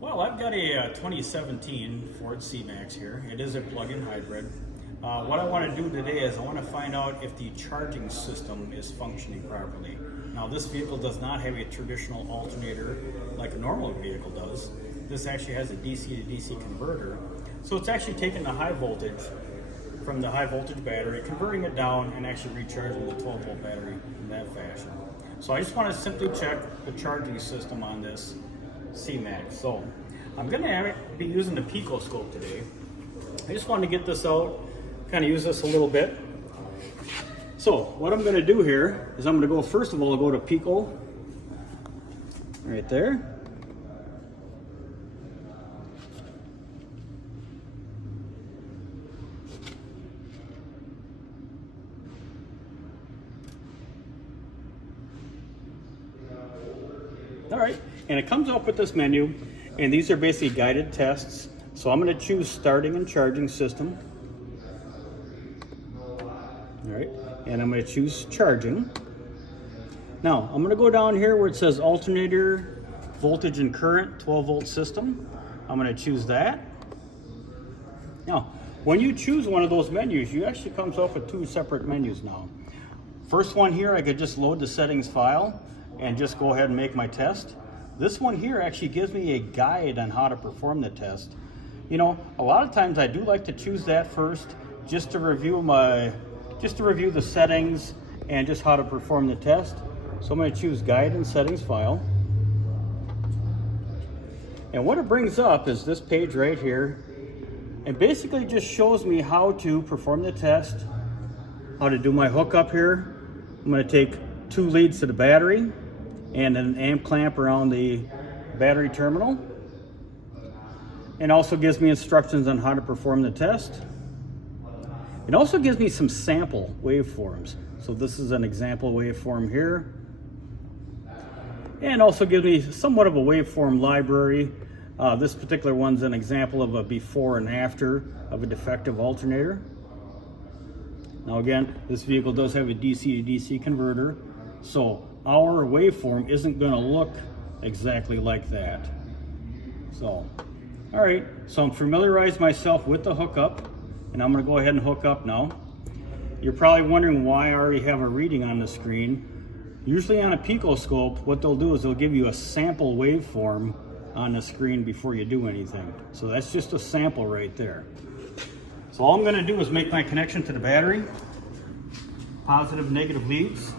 Well, I've got a 2017 Ford C-Max here. It is a plug-in hybrid. What I want to do today is I want to find out if the charging system is functioning properly. Now, this vehicle does not have a traditional alternator like a normal vehicle does. This actually has a DC to DC converter. So it's actually taking the high voltage from the high voltage battery, converting it down, and actually recharging the 12 volt battery in that fashion. So I just want to simply check the charging system on this C-Max. So I'm going to be using the PICO Scope today. I just wanted to get this out, kind of use this a little bit. So what I'm going to do here is I'm going to go, first of all, I'll go to PICO right there. All right, and it comes up with this menu, and these are basically guided tests. So I'm going to choose starting and charging system. All right, and I'm going to choose charging. Now I'm going to go down here where it says alternator, voltage and current, 12 volt system. I'm going to choose that. Now, when you choose one of those menus, you actually comes up with two separate menus now. First one here, I could just load the settings file and just go ahead and make my test. This one here actually gives me a guide on how to perform the test. You know, a lot of times I do like to choose that first just to review the settings and just how to perform the test. So I'm going to choose guide and settings file. And what it brings up is this page right here. It basically just shows me how to perform the test, how to do my hookup here. I'm going to take 2 leads to the battery and an amp clamp around the battery terminal. It also gives me instructions on how to perform the test. It also gives me some sample waveforms. So this is an example waveform here. And also gives me somewhat of a waveform library. This particular one's an example of a before and after of a defective alternator. Now again, this vehicle does have a DC to DC converter, so our waveform isn't going to look exactly like that. So, all right, so I'm familiarized myself with the hookup, and I'm going to go ahead and hook up now. You're probably wondering why I already have a reading on the screen. Usually on a PICO Scope, what they'll do is they'll give you a sample waveform on the screen before you do anything. So that's just a sample right there. So all I'm going to do is make my connection to the battery, positive, negative leads.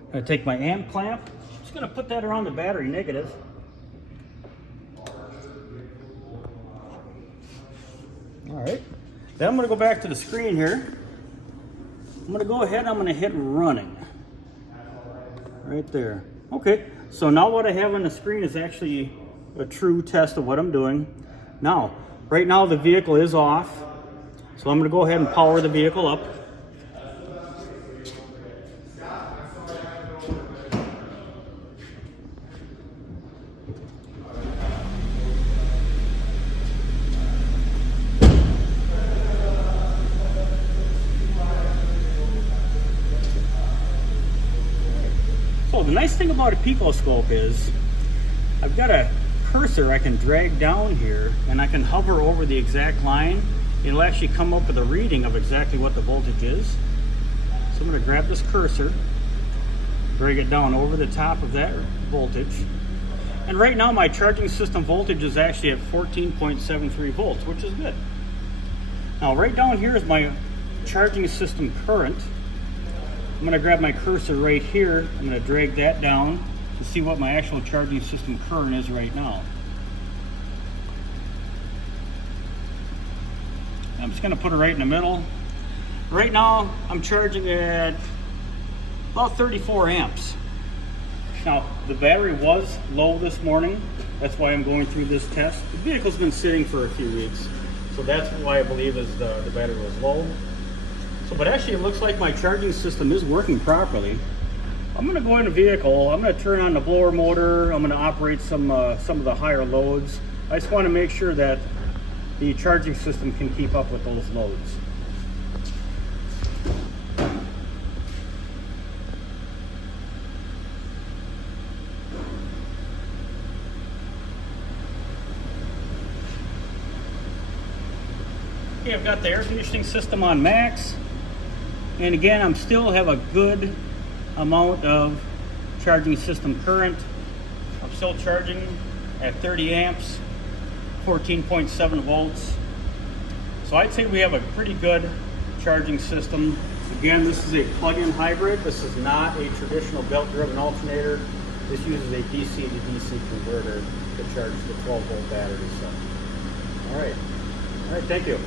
I'm going to take my amp clamp, I'm just going to put that around the battery negative. All right, then I'm going to go back to the screen here. I'm going to go ahead and I'm going to hit running. Right there. Okay, so now what I have on the screen is actually a true test of what I'm doing. Now, right now the vehicle is off, so I'm going to go ahead and power the vehicle up. So the nice thing about a PICO Scope is I've got a cursor I can drag down here, and I can hover over the exact line. It'll actually come up with a reading of exactly what the voltage is. So I'm going to grab this cursor, drag it down over the top of that voltage. And right now my charging system voltage is actually at 14.73 volts, which is good. Now right down here is my charging system current. I'm going to grab my cursor right here. I'm going to drag that down to see what my actual charging system current is right now. I'm just going to put it right in the middle. Right now I'm charging at about 34 amps. Now the battery was low this morning. That's why I'm going through this test. The vehicle's been sitting for a few weeks, so that's why I believe is the battery was low. So, but actually it looks like my charging system is working properly. I'm going to go in the vehicle, I'm going to turn on the blower motor, I'm going to operate some of the higher loads. I just want to make sure that the charging system can keep up with those loads. Okay, I've got the air conditioning system on max, and again, I'm still have a good amount of charging system current. I'm still charging at 30 amps, 14.7 volts. So I'd say we have a pretty good charging system. Again, this is a plug-in hybrid. This is not a traditional belt-driven alternator. This uses a DC to DC converter to charge the 12-volt battery. So, all right, thank you.